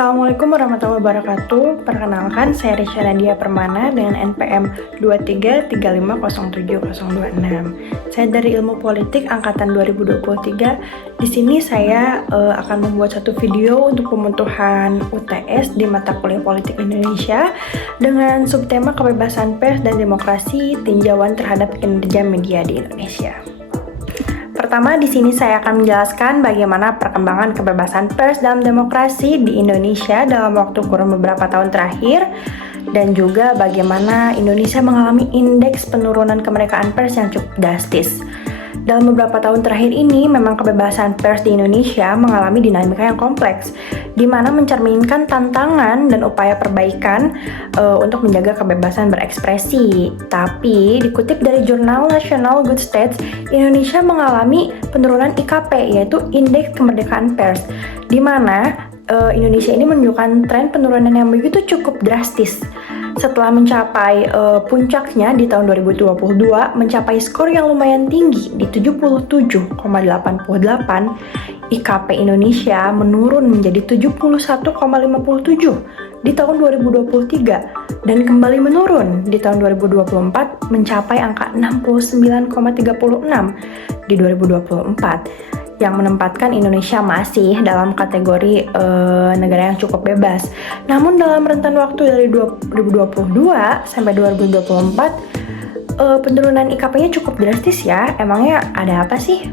Assalamualaikum warahmatullahi wabarakatuh. Perkenalkan, saya Risha Nadia Permana dengan NPM 2335070026. Saya dari Ilmu Politik angkatan 2023. Di sini saya akan membuat satu video untuk pemutuhan UTS di mata kuliah Politik Indonesia dengan subtema kebebasan pers dan demokrasi, tinjauan terhadap kinerja media di Indonesia. Pertama, di sini saya akan menjelaskan bagaimana perkembangan kebebasan pers dan demokrasi di Indonesia dalam waktu kurun beberapa tahun terakhir, dan juga bagaimana Indonesia mengalami indeks penurunan kemerdekaan pers yang cukup drastis. Dalam beberapa tahun terakhir ini, memang kebebasan pers di Indonesia mengalami dinamika yang kompleks, di mana mencerminkan tantangan dan upaya perbaikan untuk menjaga kebebasan berekspresi. Tapi, dikutip dari jurnal National Good Stats, Indonesia mengalami penurunan IKP, yaitu Indeks Kemerdekaan Pers, di mana Indonesia ini menunjukkan tren penurunan yang begitu cukup drastis. Setelah mencapai puncaknya di tahun 2022, mencapai skor yang lumayan tinggi di 77,88, IKP Indonesia menurun menjadi 71,57 di tahun 2023 dan kembali menurun di tahun 2024 mencapai angka 69,36 di 2024. Yang menempatkan Indonesia masih dalam kategori negara yang cukup bebas. Namun dalam rentan waktu dari 2022 sampai 2024, penurunan IKP-nya cukup drastis ya. Emangnya ada apa sih?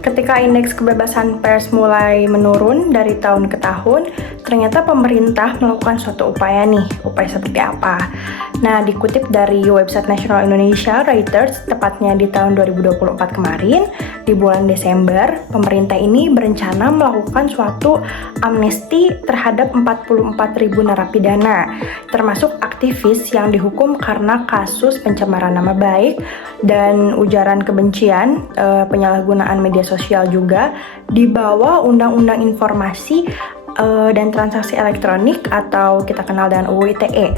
Ketika indeks kebebasan pers mulai menurun dari tahun ke tahun, ternyata pemerintah melakukan suatu upaya nih. Upaya seperti apa? Nah, dikutip dari website Nasional Indonesia, Reuters, tepatnya di tahun 2024 kemarin, di bulan Desember, pemerintah ini berencana melakukan suatu amnesti terhadap 44.000 narapidana, termasuk aktivis yang dihukum karena kasus pencemaran nama baik dan ujaran kebencian, penyalahgunaan media sosial juga, di bawah Undang-Undang Informasi dan Transaksi Elektronik atau kita kenal dengan UU ITE.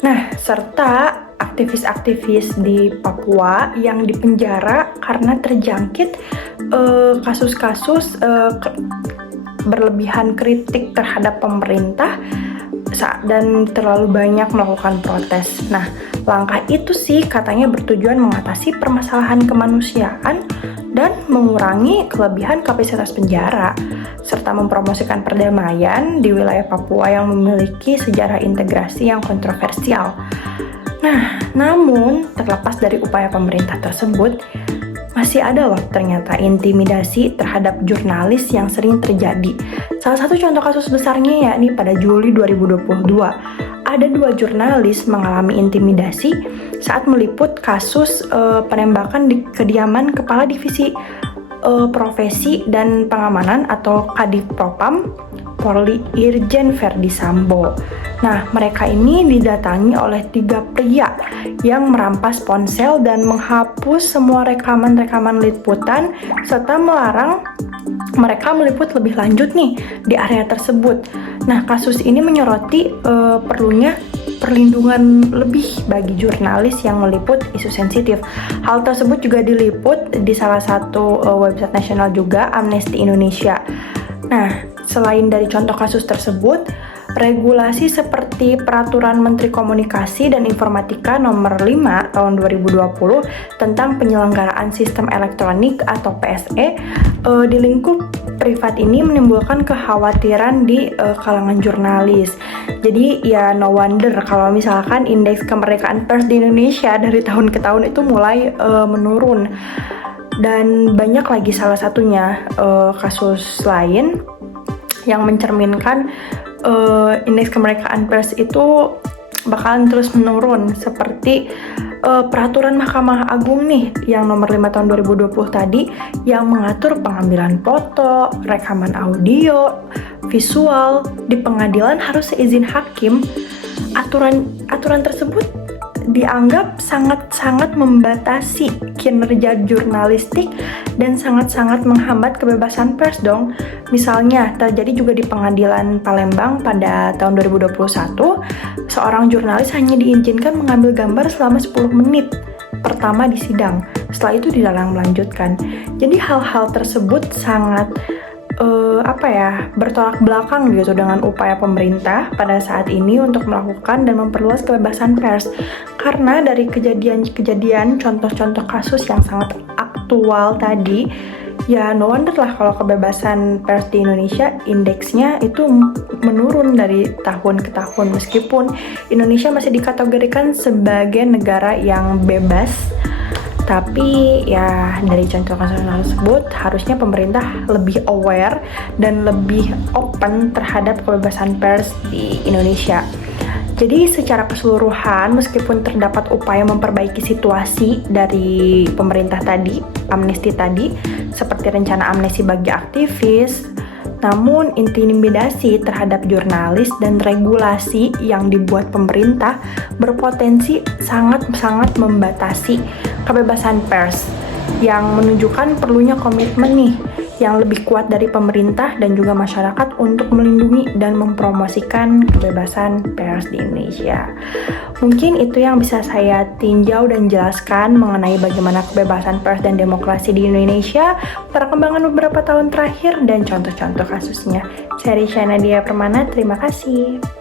Nah, serta aktivis-aktivis di Papua yang dipenjara karena terjangkit kasus-kasus berlebihan kritik terhadap pemerintah dan terlalu banyak melakukan protes. Nah, langkah itu sih katanya bertujuan mengatasi permasalahan kemanusiaan dan mengurangi kelebihan kapasitas penjara, serta mempromosikan perdamaian di wilayah Papua yang memiliki sejarah integrasi yang kontroversial. Nah, namun terlepas dari upaya pemerintah tersebut, masih ada loh ternyata intimidasi terhadap jurnalis yang sering terjadi. Salah satu contoh kasus besarnya yakni pada Juli 2022. Ada 2 jurnalis mengalami intimidasi saat meliput kasus penembakan di kediaman Kepala Divisi Profesi dan Pengamanan atau Kadifropam Polri Irjen Verdi Sambo. Nah, mereka ini didatangi oleh 3 pria yang merampas ponsel dan menghapus semua rekaman-rekaman liputan serta melarang mereka meliput lebih lanjut nih di area tersebut. Nah, kasus ini menyoroti perlunya perlindungan lebih bagi jurnalis yang meliput isu sensitif. Hal tersebut juga diliput di salah satu website nasional juga, Amnesty Indonesia. Nah, selain dari contoh kasus tersebut, regulasi seperti Peraturan Menteri Komunikasi dan Informatika Nomor 5 Tahun 2020 tentang penyelenggaraan sistem elektronik atau PSE di lingkup privat ini menimbulkan kekhawatiran di kalangan jurnalis. Jadi ya no wonder kalau misalkan indeks kemerdekaan pers di Indonesia dari tahun ke tahun itu mulai menurun. Dan banyak lagi salah satunya kasus lain yang mencerminkan indeks kemerdekaan pers itu bakalan terus menurun, seperti peraturan Mahkamah Agung nih yang nomor 5 tahun 2020 tadi yang mengatur pengambilan foto, rekaman audio, visual di pengadilan harus seizin hakim. Aturan tersebut dianggap sangat-sangat membatasi kinerja jurnalistik dan sangat-sangat menghambat kebebasan pers dong. Misalnya, terjadi juga di Pengadilan Palembang pada tahun 2021, seorang jurnalis hanya diizinkan mengambil gambar selama 10 menit pertama di sidang. Setelah itu dilarang melanjutkan. Jadi hal-hal tersebut sangat bertolak belakang gitu dengan upaya pemerintah pada saat ini untuk melakukan dan memperluas kebebasan pers. Karena dari kejadian-kejadian, contoh-contoh kasus yang sangat aktual tadi, ya no wonder lah kalau kebebasan pers di Indonesia indeksnya itu menurun dari tahun ke tahun, meskipun Indonesia masih dikategorikan sebagai negara yang bebas. Tapi ya dari contoh kasus tersebut harusnya pemerintah lebih aware dan lebih open terhadap kebebasan pers di Indonesia. Jadi secara keseluruhan, meskipun terdapat upaya memperbaiki situasi dari pemerintah tadi, amnesti tadi, seperti rencana amnesti bagi aktivis, namun intimidasi terhadap jurnalis dan regulasi yang dibuat pemerintah berpotensi sangat-sangat membatasi kebebasan pers, yang menunjukkan perlunya komitmen nih yang lebih kuat dari pemerintah dan juga masyarakat untuk melindungi dan mempromosikan kebebasan pers di Indonesia. Mungkin itu yang bisa saya tinjau dan jelaskan mengenai bagaimana kebebasan pers dan demokrasi di Indonesia, perkembangan beberapa tahun terakhir, dan contoh-contoh kasusnya. Saya Risha Nadia Permana, terima kasih.